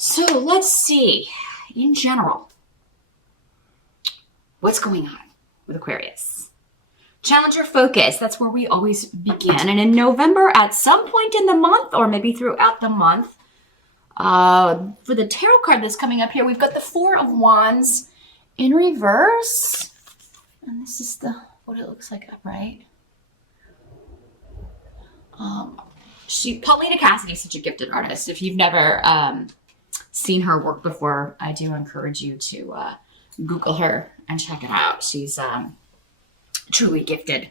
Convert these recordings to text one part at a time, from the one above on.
So let's see, in general, what's going on with Aquarius? Challenger focus, that's where we always begin. And in November, at some point in the month, or maybe throughout the month, for the tarot card that's coming up here, we've got the Four of Wands in reverse. And this is what it looks like upright. Paulina Cassidy is such a gifted artist. If you've never seen her work before, I do encourage you to Google her and check it out. She's truly gifted.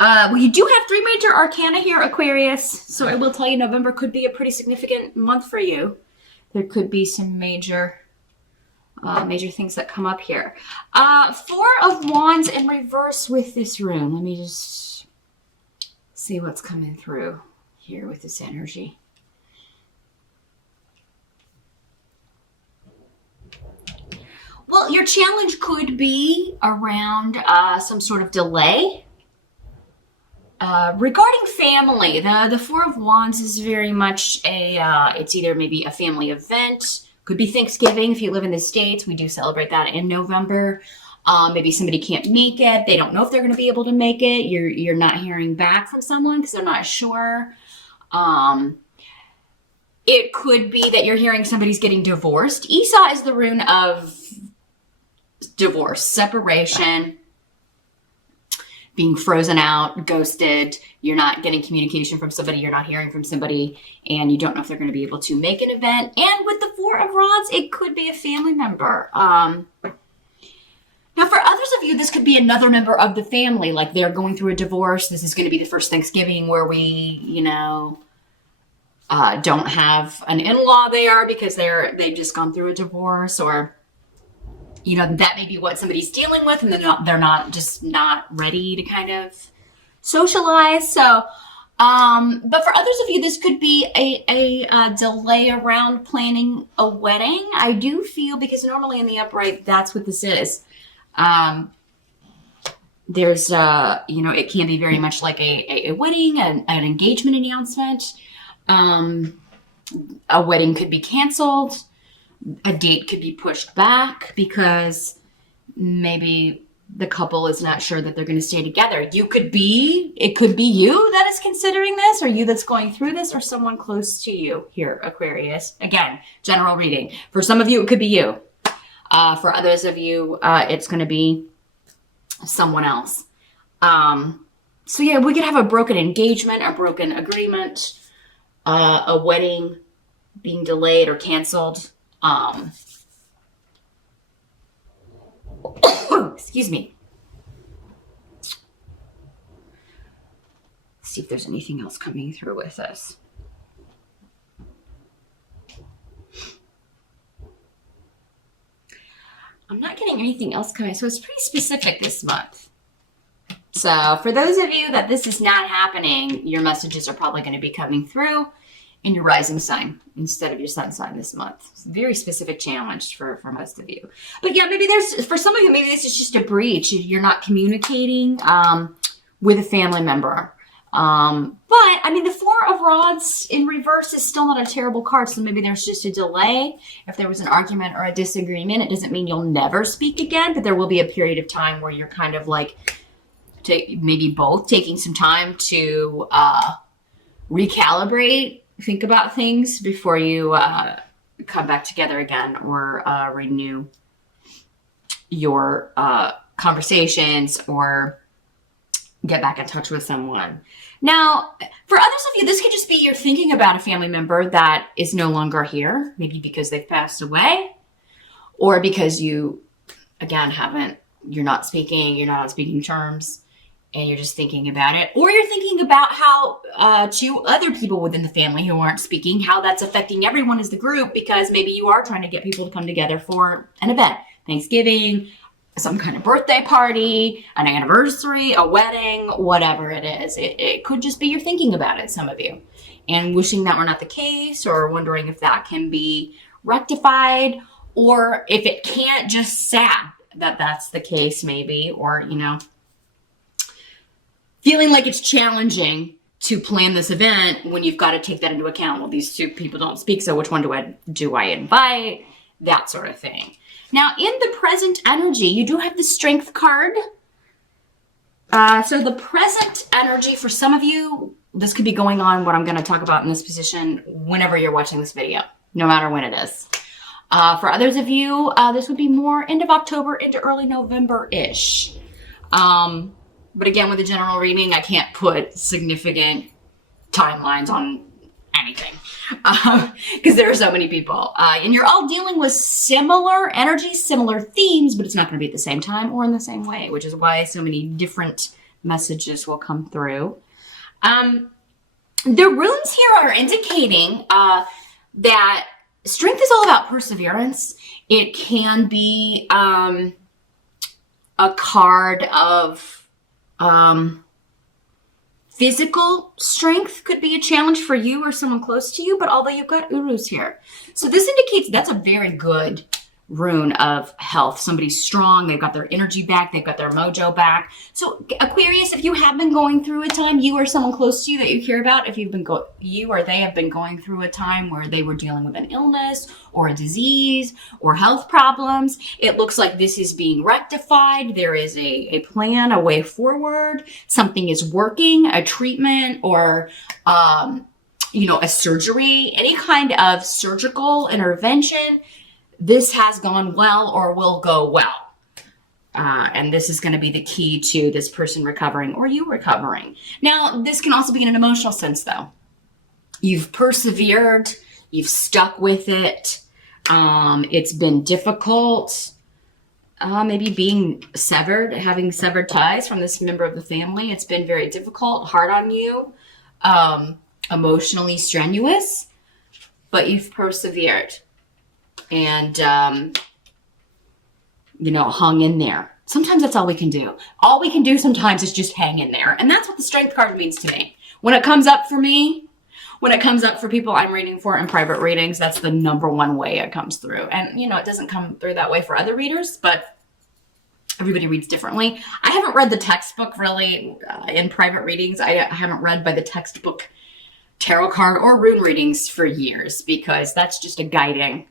Well, you do have 3 major arcana here, Aquarius. So I will tell you, November could be a pretty significant month for you. There could be some major things that come up here. Four of Wands in reverse with this rune. Let me just see what's coming through here with this energy. Well, your challenge could be around some sort of delay. Regarding family, the Four of Wands is very much it's either maybe a family event, could be Thanksgiving if you live in the States. We do celebrate that in November. Maybe somebody can't make it. They don't know if they're going to be able to make it. You're not hearing back from someone because they're not sure. It could be that you're hearing somebody's getting divorced. Esau is the rune of divorce, separation, being frozen out, ghosted. You're not getting communication from somebody. You're not hearing from somebody, and you don't know if they're going to be able to make an event. And with the Four of Rods, it could be a family member. Now, for others of you, this could be another member of the family. Like they're going through a divorce. This is going to be the first Thanksgiving where we, don't have an in-law there because they've just gone through a divorce, or that may be what somebody's dealing with, and they're not ready to kind of socialize. So, but for others of you, this could be a delay around planning a wedding. I do feel, because normally in the upright, that's what this is. There's, it can be very much like a wedding, an engagement announcement. A wedding could be canceled. A date could be pushed back because maybe the couple is not sure that they're going to stay together. It could be you that is considering this, or you that's going through this, or someone close to you here, Aquarius. Again, general reading. For some of you, it could be you. For others of you, it's going to be someone else. So yeah, we could have a broken engagement, a broken agreement, a wedding being delayed or canceled. Excuse me. Let's see if there's anything else coming through with us. I'm not getting anything else coming, so it's pretty specific this month. So for those of you that this is not happening, your messages are probably going to be coming through in your rising sign instead of your sun sign this month. It's a very specific challenge for most of you. But yeah, for some of you, maybe this is just a breach. You're not communicating with a family member. But I mean, the Four of Rods in reverse is still not a terrible card. So maybe there's just a delay. If there was an argument or a disagreement, it doesn't mean you'll never speak again, but there will be a period of time where you're kind of like, maybe both taking some time to recalibrate, think about things before you come back together again, or renew your conversations, or get back in touch with someone. Now, for others of you, this could just be you're thinking about a family member that is no longer here, maybe because they've passed away, or because you, again, you're not on speaking terms, and you're just thinking about it. Or you're thinking about how to other people within the family who aren't speaking, how that's affecting everyone as the group, because maybe you are trying to get people to come together for an event, Thanksgiving, some kind of birthday party, an anniversary, a wedding, whatever it is. It could just be you're thinking about it, some of you, and wishing that were not the case, or wondering if that can be rectified, or if it can't, just sad that that's the case maybe, or, feeling like it's challenging to plan this event when you've got to take that into account. Well, these two people don't speak, so which one do I invite? That sort of thing. Now, in the present energy, you do have the Strength card. So the present energy, for some of you, this could be going on, what I'm going to talk about in this position, whenever you're watching this video, no matter when it is. For others of you, this would be more end of October into early November-ish. But again, with a general reading, I can't put significant timelines on anything because there are so many people. And you're all dealing with similar energies, similar themes, but it's not going to be at the same time or in the same way, which is why so many different messages will come through. The runes here are indicating that strength is all about perseverance. It can be a card of physical strength could be a challenge for you or someone close to you, but although you've got Urus here. So this indicates that's a very good rune of health. Somebody's strong, they've got their energy back, they've got their mojo back. So Aquarius, if you have been going through a time, you or someone close to you that you care about, if you've been you or they have been going through a time where they were dealing with an illness or a disease or health problems, it looks like this is being rectified. There is a plan, a way forward. Something is working, a treatment or a surgery, any kind of surgical intervention. This has gone well or will go well. And this is going to be the key to this person recovering or you recovering. Now, this can also be in an emotional sense, though. You've persevered. You've stuck with it. It's been difficult. Maybe being severed, having severed ties from this member of the family. It's been very difficult, hard on you, emotionally strenuous, but you've persevered. And, hung in there. Sometimes that's all we can do. All we can do sometimes is just hang in there. And that's what the Strength card means to me. When it comes up for me, when it comes up for people I'm reading for in private readings, that's the number one way it comes through. And, it doesn't come through that way for other readers, but everybody reads differently. I haven't read the textbook really in private readings. I haven't read by the textbook tarot card or rune readings for years because that's just a guiding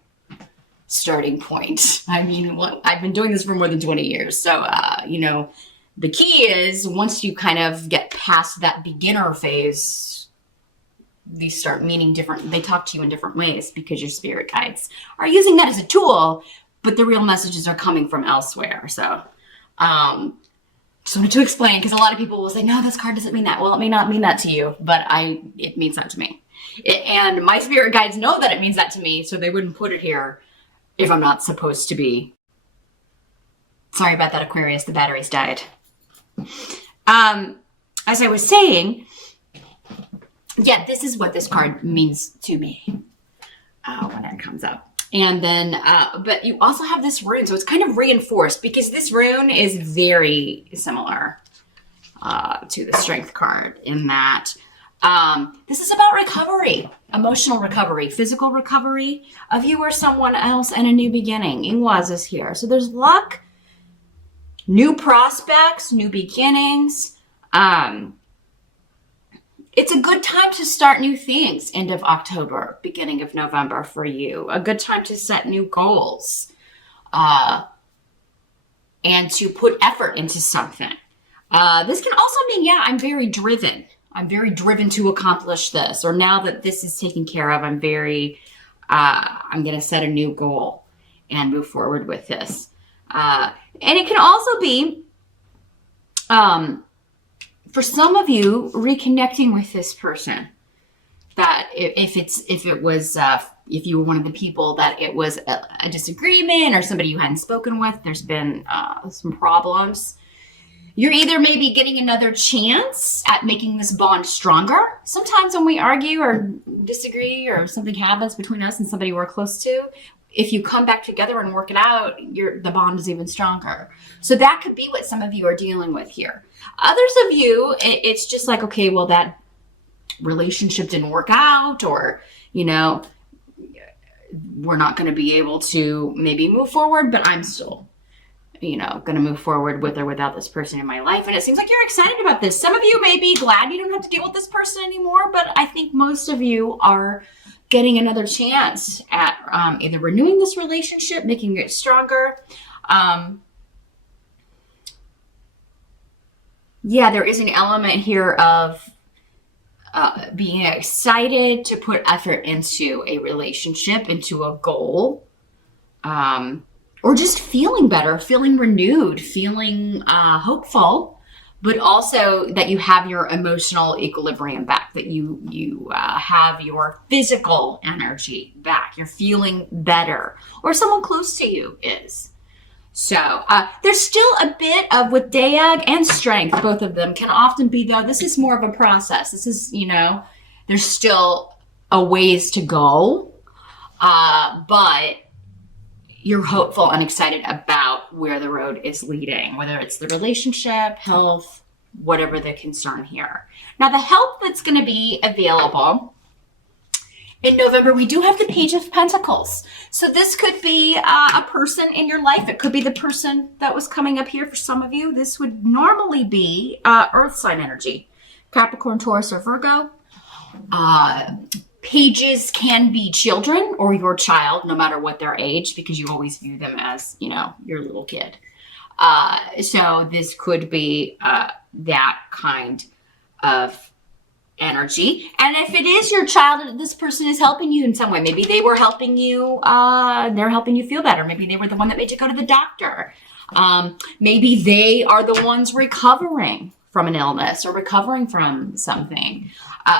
starting point. I mean, I've been doing this for more than 20 years. So, the key is once you kind of get past that beginner phase, these start meaning different. They talk to you in different ways because your spirit guides are using that as a tool, but the real messages are coming from elsewhere. So, just wanted to explain because a lot of people will say, no, this card doesn't mean that. Well, it may not mean that to you, but it means that to me. And my spirit guides know that it means that to me, so they wouldn't put it here if I'm not supposed to be. Sorry about that, Aquarius. The batteries died. As I was saying, yeah, this is what this card means to me when it comes up. And then, but you also have this rune, so it's kind of reinforced because this rune is very similar to the Strength card in that this is about recovery, emotional recovery, physical recovery of you or someone else, and a new beginning. Ingwaz is here. So there's luck, new prospects, new beginnings. It's a good time to start new things, end of October, beginning of November for you. A good time to set new goals and to put effort into something. This can also mean, I'm very driven. I'm very driven to accomplish this. Or now that this is taken care of, I'm going to set a new goal and move forward with this. And it can also be, for some of you, reconnecting with this person. That if you were one of the people that it was a disagreement or somebody you hadn't spoken with, there's been some problems. You're either maybe getting another chance at making this bond stronger. Sometimes when we argue or disagree or something happens between us and somebody we're close to, if you come back together and work it out, the bond is even stronger. So that could be what some of you are dealing with here. Others of you, it's just like, okay, well, that relationship didn't work out, or, we're not going to be able to maybe move forward, but I'm still going to move forward with or without this person in my life. And it seems like you're excited about this. Some of you may be glad you don't have to deal with this person anymore, but I think most of you are getting another chance at either renewing this relationship, making it stronger. Yeah, there is an element here of being excited to put effort into a relationship, into a goal, or just feeling better, feeling renewed, feeling hopeful, but also that you have your emotional equilibrium back, that you have your physical energy back. You're feeling better, or someone close to you is. So there's still a bit of, with Deag and Strength, both of them can often be, though, this is more of a process. This is, there's still a ways to go, but you're hopeful and excited about where the road is leading, whether it's the relationship, health, whatever the concern here. Now, the help that's going to be available in November, we do have the Page of Pentacles. So this could be a person in your life. It could be the person that was coming up here for some of you. This would normally be Earth sign energy, Capricorn, Taurus, or Virgo. Pages can be children or your child, no matter what their age, because you always view them as, your little kid. So this could be that kind of energy. And if it is your child, this person is helping you in some way. Maybe they were helping you, they're helping you feel better. Maybe they were the one that made you go to the doctor. Maybe they are the ones recovering from an illness or recovering from something.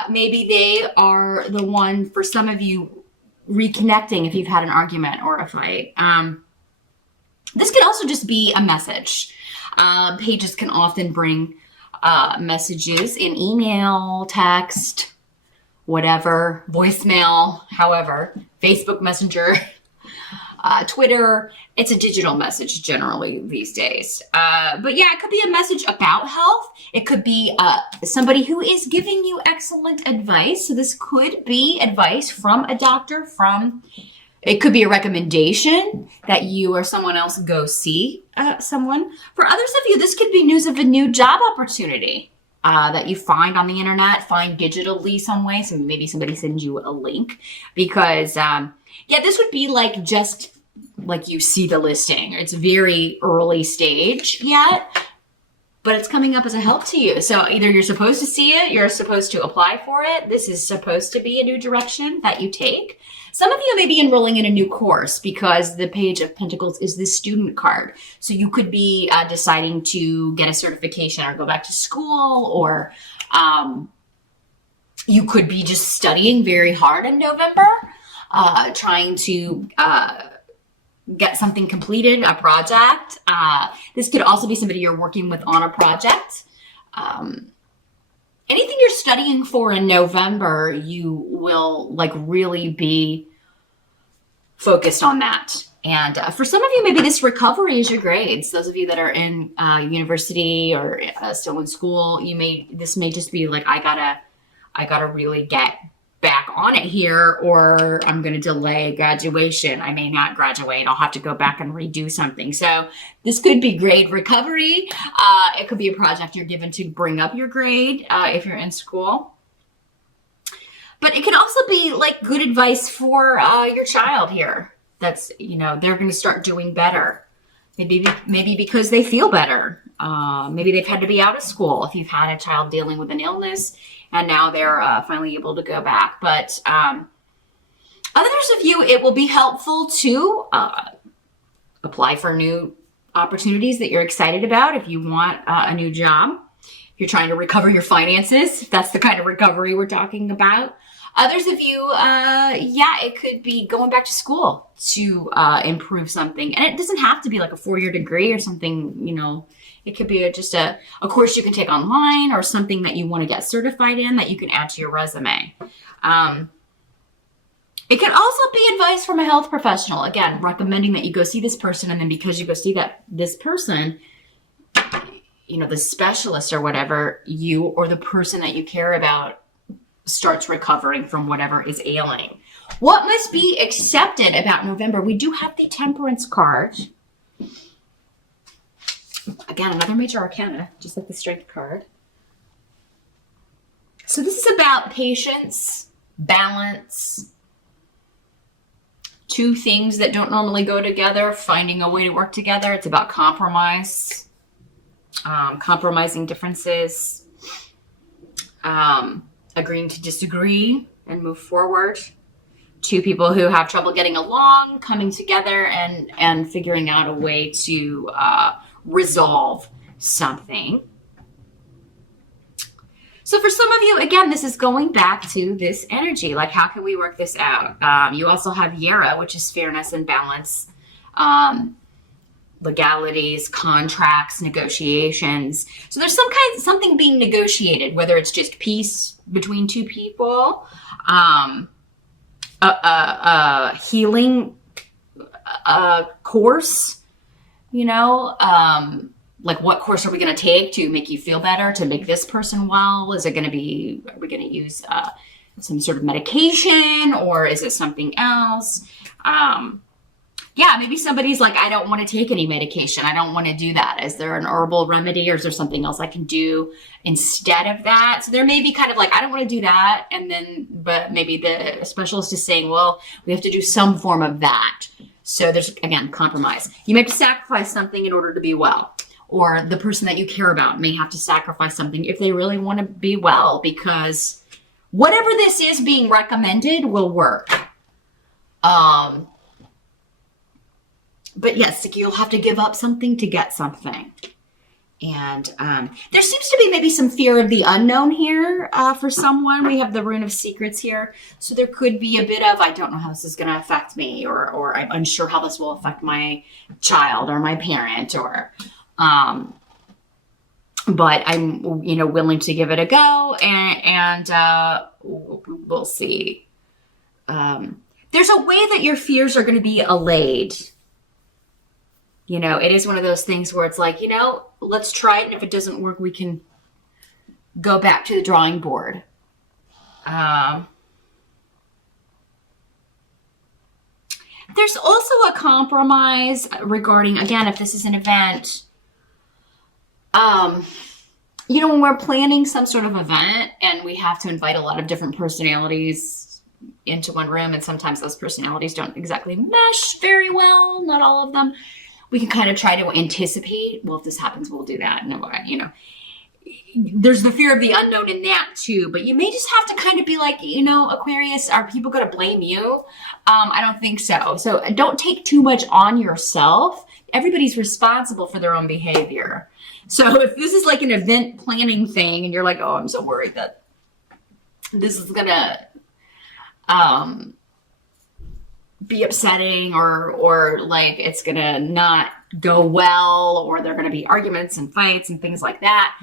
Maybe they are the one, for some of you, reconnecting if you've had an argument or a fight. This could also just be a message. Pages can often bring messages in email, text, whatever, voicemail, however, Facebook Messenger, Twitter. It's a digital message generally these days. But yeah, it could be a message about health. It could be somebody who is giving you excellent advice. So this could be advice from a doctor, it could be a recommendation that you or someone else go see someone. For others of you, this could be news of a new job opportunity that you find on the internet, find digitally some way. So maybe somebody sends you a link because, this would be just like you see the listing. It's very early stage yet, but it's coming up as a help to you. So either you're supposed to see it, you're supposed to apply for it. This is supposed to be a new direction that you take. Some of you may be enrolling in a new course because the Page of Pentacles is the student card. So you could be deciding to get a certification or go back to school, or you could be just studying very hard in November, trying to get something completed, a project. This could also be somebody you're working with on a project. Anything you're studying for in November, you will really be focused on that. And for some of you, maybe this recovery is your grades. Those of you that are in university or still in school, this may just be I gotta really get back on it here, or I'm going to delay graduation. I may not graduate. I'll have to go back and redo something. So this could be grade recovery. It could be a project you're given to bring up your grade if you're in school. But it can also be good advice for your child here. That's, they're going to start doing better. Maybe because they feel better. Maybe they've had to be out of school if you've had a child dealing with an illness, and now they're finally able to go back. But others of you, it will be helpful to apply for new opportunities that you're excited about. If you want a new job, if you're trying to recover your finances, if that's the kind of recovery we're talking about. Others of you, it could be going back to school to improve something. And it doesn't have to be a 4-year degree or something, it could be just a course you can take online, or something that you want to get certified in that you can add to your resume. It can also be advice from a health professional, again, recommending that you go see this person, and then because you go see this person, the specialist or whatever, you or the person that you care about starts recovering from whatever is ailing. What must be accepted about November? We do have the Temperance card. Again, another major arcana, just like the Strength card. So this is about patience, balance, two things that don't normally go together, finding a way to work together. It's about compromise, compromising differences, agreeing to disagree and move forward. Two people who have trouble getting along, coming together and figuring out a way to resolve something. So for some of you, again, this is going back to this energy. Like, how can we work this out? You also have Yera, which is fairness and balance, legalities, contracts, negotiations. So there's something being negotiated, whether it's just peace between two people, healing course, you know, like what course are we going to take to make you feel better, to make this person well? Is it going to be, are we going to use some sort of medication, or is it something else? Yeah, maybe somebody's like, I don't want to take any medication. I don't want to do that. Is there an herbal remedy, or is there something else I can do instead of that? So there may be kind of like, I don't want to do that. And then, but maybe the specialist is saying, well, we have to do some form of that. So there's, again, compromise. You may have to sacrifice something in order to be well. Or the person that you care about may have to sacrifice something if they really want to be well, because whatever this is being recommended will work. But yes, you'll have to give up something to get something. And there seems to be maybe some fear of the unknown here for someone. We have the Rune of Secrets here. So there could be a bit of, I don't know how this is going to affect me, or I'm unsure how this will affect my child or my parent, or... but I'm, you know, willing to give it a go, and we'll see. There's a way that your fears are going to be allayed. You know, it is one of those things where it's like, you know, let's try it. And if it doesn't work, we can go back to the drawing board. There's also a compromise regarding, again, if this is an event, you know, when we're planning some sort of event and we have to invite a lot of different personalities into one room, and sometimes those personalities don't exactly mesh very well, not all of them, we can kind of try to anticipate, well, if this happens, we'll do that. And, you know, there's the fear of the unknown in that too, but you may just have to kind of be like, you know, Aquarius, are people going to blame you? I don't think so. So don't take too much on yourself. Everybody's responsible for their own behavior. So if this is like an event planning thing and you're like, oh, I'm so worried that this is going to be upsetting, or like it's going to not go well, or there are going to be arguments and fights and things like that.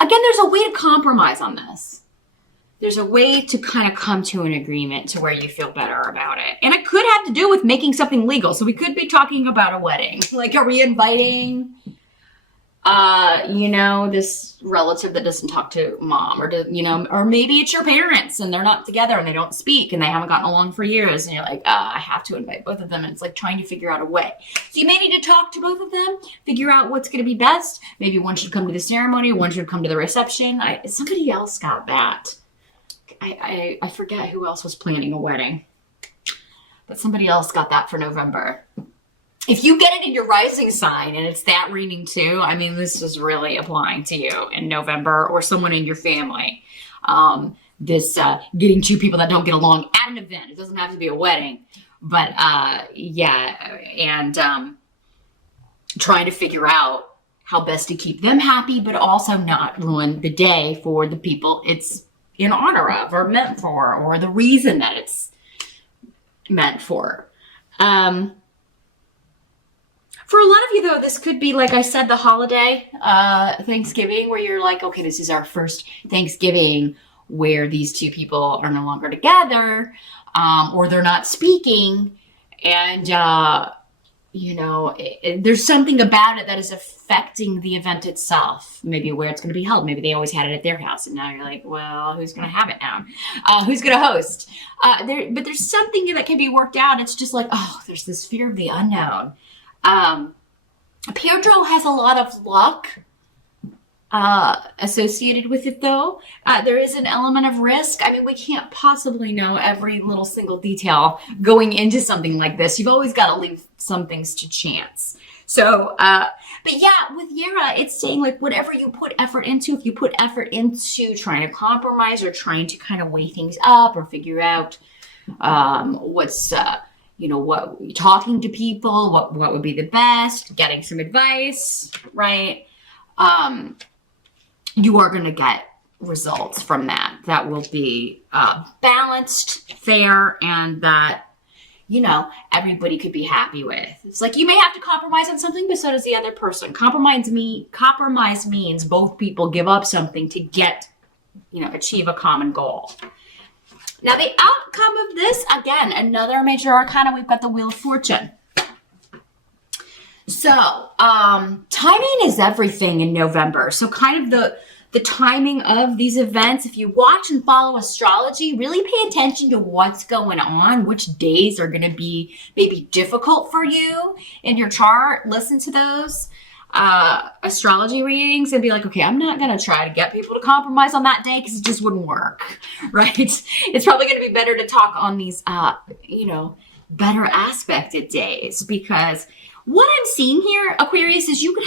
Again, there's a way to compromise on this. There's a way to kind of come to an agreement to where you feel better about it. And it could have to do with making something legal. So we could be talking about a wedding. Like, are we inviting, you know, this relative that doesn't talk to mom, or you know, or maybe it's your parents and they're not together and they don't speak and they haven't gotten along for years. And you're like, I have to invite both of them. And it's like trying to figure out a way. So you may need to talk to both of them, figure out what's going to be best. Maybe one should come to the ceremony, one should come to the reception. Somebody else got that. I forget who else was planning a wedding, but somebody else got that for November. If you get it in your rising sign and it's that reading too, I mean, this is really applying to you in November, or someone in your family. This getting two people that don't get along at an event. It doesn't have to be a wedding, but yeah, and trying to figure out how best to keep them happy, but also not ruin the day for the people it's in honor of, or meant for, or the reason that it's meant for. For a lot of you, though, this could be, like I said, the holiday, Thanksgiving, where you're like, okay, this is our first Thanksgiving where these two people are no longer together, or they're not speaking. And, you know, there's something about it that is affecting the event itself, maybe where it's going to be held. Maybe they always had it at their house, and now you're like, well, who's going to have it now? Who's going to host? But there's something that can be worked out. It's just like, oh, there's this fear of the unknown. Pear drill has a lot of luck associated with it, though. There is an element of risk. I mean, we can't possibly know every little single detail going into something like this. You've always got to leave some things to chance. So, but yeah, with Yara, it's saying like whatever you put effort into, if you put effort into trying to compromise or trying to kind of weigh things up or figure out what's, what talking to people, what would be the best, getting some advice, right? You are going to get results from that. That will be balanced, fair, and that, everybody could be happy with. It's like you may have to compromise on something, but so does the other person. Compromise means both people give up something to get, achieve a common goal. Now, the outcome of this, again, another major arcana, we've got the Wheel of Fortune. So, timing is everything in November. So kind of the timing of these events, if you watch and follow astrology, really pay attention to what's going on, which days are going to be maybe difficult for you in your chart. Listen to those astrology readings and be like, okay, I'm not going to try to get people to compromise on that day because it just wouldn't work, right? It's probably going to be better to talk on these, better aspected days, because what I'm seeing here, Aquarius, is you could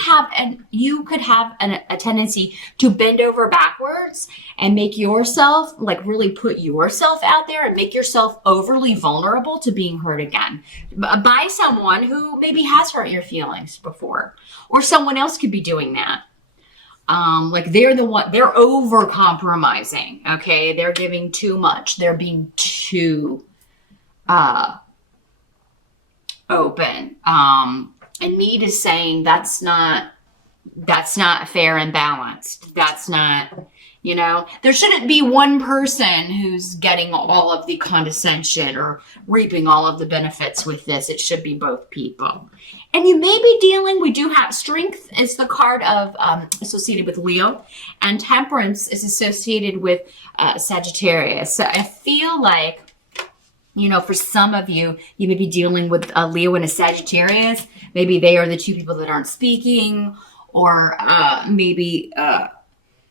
have a tendency to bend over backwards and make yourself, like really put yourself out there and make yourself overly vulnerable to being hurt again by someone who maybe has hurt your feelings before, or someone else could be doing that. Like they're over compromising. Okay. They're giving too much. They're being too, open. And Mead is saying that's not fair and balanced. That's not, there shouldn't be one person who's getting all of the condescension or reaping all of the benefits with this. It should be both people. And you may be dealing, we do have strength is the card of associated with Leo, and temperance is associated with Sagittarius. So I feel like, for some of you, you may be dealing with a Leo and a Sagittarius. Maybe they are the two people that aren't speaking, or maybe,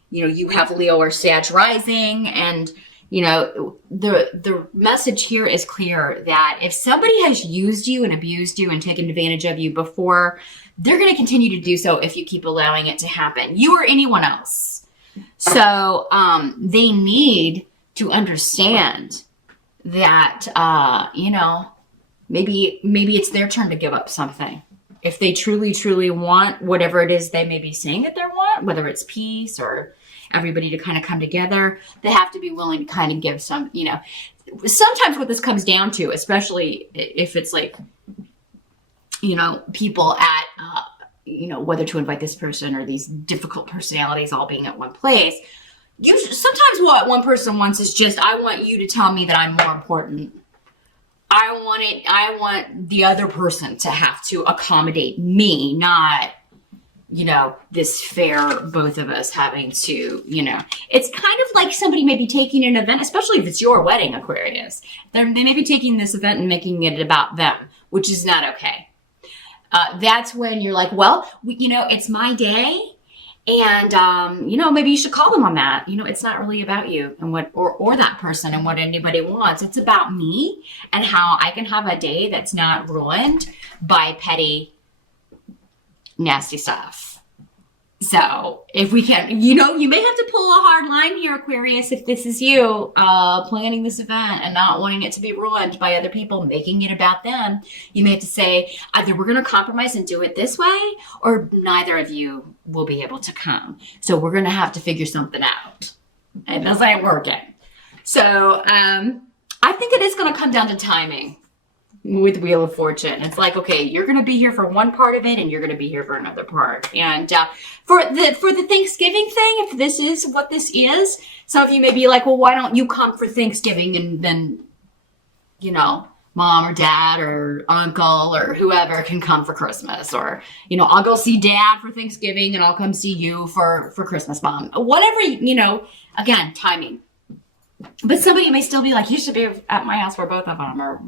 you have Leo or Sag rising. And, the message here is clear that if somebody has used you and abused you and taken advantage of you before, they're going to continue to do so if you keep allowing it to happen. You or anyone else. So they need to understand that, maybe it's their turn to give up something. If they truly, truly want whatever it is they may be saying that they want, whether it's peace or everybody to kind of come together, they have to be willing to kind of give some, sometimes what this comes down to, especially if it's like, people at, whether to invite this person or these difficult personalities all being at one place. Sometimes what one person wants is just, I want you to tell me that I'm more important. I want the other person to have to accommodate me, not, this fair, both of us having to, it's kind of like somebody may be taking an event, especially if it's your wedding, Aquarius. They may be taking this event and making it about them, which is not okay. That's when you're like, well, it's my day. And, maybe you should call them on that. It's not really about you and what, or that person and what anybody wants. It's about me and how I can have a day that's not ruined by petty, nasty stuff. So if we can, you may have to pull a hard line here, Aquarius, if this is you, planning this event and not wanting it to be ruined by other people, making it about them. You may have to say, either we're going to compromise and do it this way, or neither of you will be able to come. So we're going to have to figure something out. And this ain't working. So, I think it is going to come down to timing with Wheel of Fortune. It's like, okay, you're going to be here for one part of it and you're going to be here for another part. And for the Thanksgiving thing, if this is what this is, some of you may be like, well, why don't you come for Thanksgiving and then, mom or dad or uncle or whoever can come for Christmas, or, I'll go see dad for Thanksgiving and I'll come see you for Christmas, mom. Whatever, again, timing. But somebody may still be like, you should be at my house for both of them, or,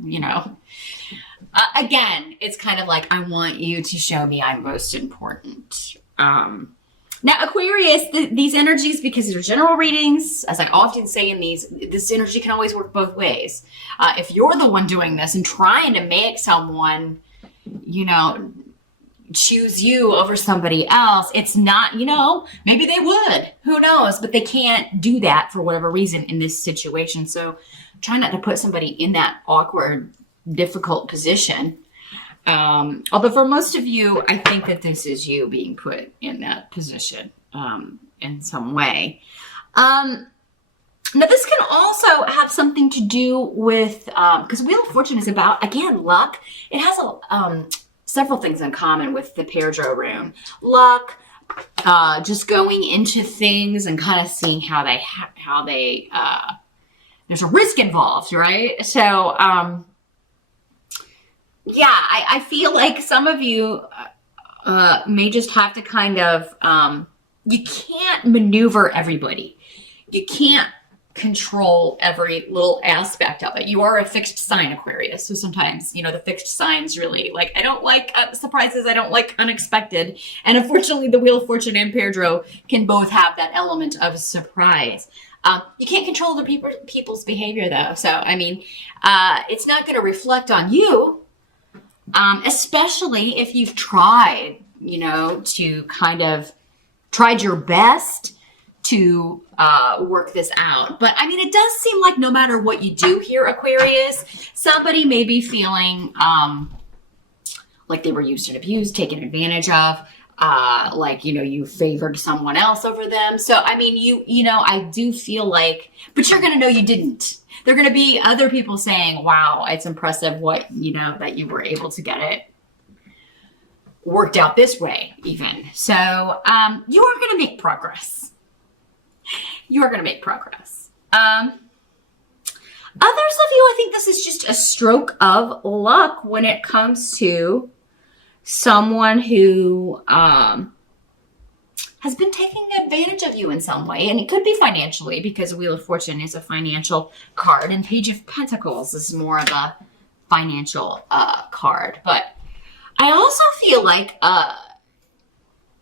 Again, it's kind of like, I want you to show me I'm most important. Now, Aquarius, these energies, because they're general readings, as I often say in these, this energy can always work both ways. If you're the one doing this and trying to make someone, choose you over somebody else, it's not, maybe they would, who knows, but they can't do that for whatever reason in this situation. So try not to put somebody in that awkward, difficult position. Although for most of you, I think that this is you being put in that position in some way. Now, this can also have something to do with, because Wheel of Fortune is about, again, luck. It has several things in common with the Pedro rune. Luck, just going into things and kind of seeing how they there's a risk involved, right? So, yeah, I feel like some of you may just have to kind of, you can't maneuver everybody. You can't control every little aspect of it. You are a fixed sign, Aquarius. So sometimes, the fixed signs really, like, I don't like surprises. I don't like unexpected. And unfortunately, the Wheel of Fortune and Pedro can both have that element of surprise. You can't control the people's behavior, though. So, I mean, it's not going to reflect on you. Especially if you've tried, to kind of tried your best to work this out. But I mean, it does seem like no matter what you do here, Aquarius, somebody may be feeling like they were used and abused, taken advantage of, like, you favored someone else over them. So, I mean, I do feel like, but you're going to know you didn't. There are going to be other people saying, wow, it's impressive what, that you were able to get it worked out this way, even. So, you are going to make progress. You are going to make progress. Others of you, I think this is just a stroke of luck when it comes to someone who, has been taking advantage of you in some way. And it could be financially, because Wheel of Fortune is a financial card and Page of Pentacles is more of a financial card. But I also feel like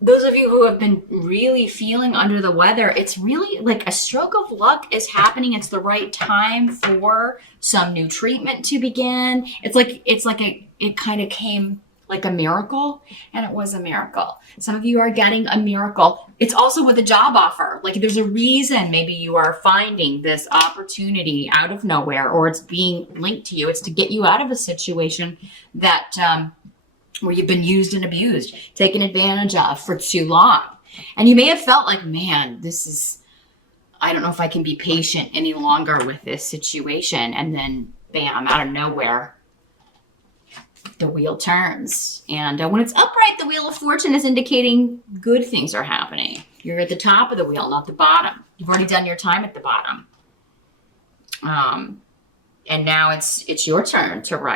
those of you who have been really feeling under the weather, it's really like a stroke of luck is happening. It's the right time for some new treatment to begin. It kind of came like a miracle, and it was a miracle. Some of you are getting a miracle. It's also with a job offer. Like, there's a reason maybe you are finding this opportunity out of nowhere, or it's being linked to you. It's to get you out of a situation that where you've been used and abused, taken advantage of for too long. And you may have felt like, man, I don't know if I can be patient any longer with this situation. And then, bam, out of nowhere, the wheel turns. And when it's upright, the Wheel of Fortune is indicating good things are happening. You're at the top of the wheel, not the bottom. You've already done your time at the bottom. And now it's your turn to rise